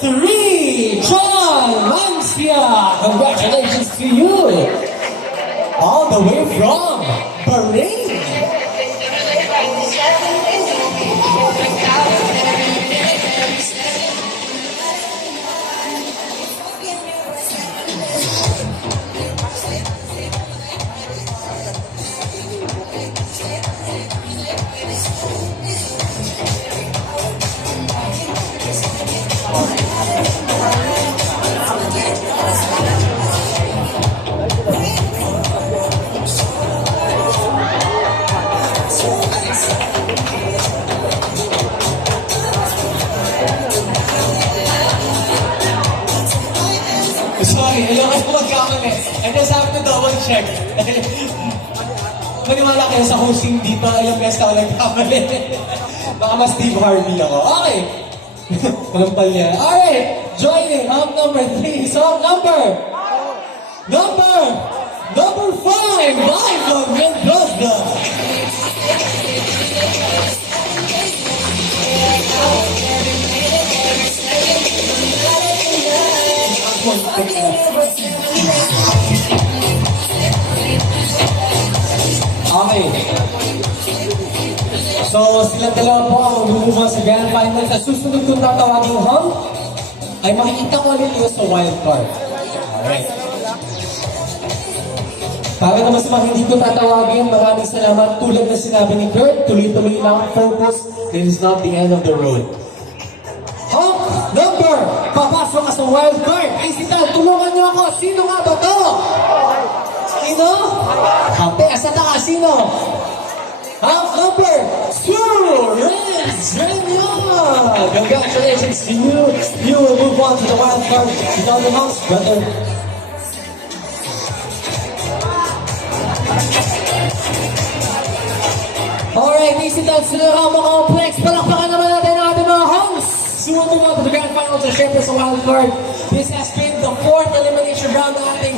3, John Mancia. Congratulations to you. All the way from Bahrain. Sorry, ayoko na magkamali. I just have to double check. Maniwala kayo sa hosting dito, yung best ako nagkamali. Baka mas Steve Harvey ako. Okay. Kalampal niya. Alright, joining up number 3. Song number 5, live from Mendoza. Okay. So, silang dalawa po ang lumuha sa Grand Final. Sa susunod kong tatawagin Hunks, ay makikita ko ulit yun sa wildcard. Alright. Para naman sa mga hindi ko tatawagin, maraming salamat. Tulad na sinabi ni Kurt, tuloy-tuloy lang, focus. This is not the end of the road. Hunks, number, papasok ka sa wildcard. Isital, tulungan niyo ako. Sino nga ba to? Sino? Kape, asa na ka, sino? Hunks, number 2, Renz Renya. Congratulations to you. You will move on to the wildcard. You know the Hunks, brother. Alright, isital, Sinorama Complex. Palakpakan naman natin ang ating mga Hunks. Sumubog mo to the Grand Final to syempre sa wildcard. This has been the 4th elimination round ng ating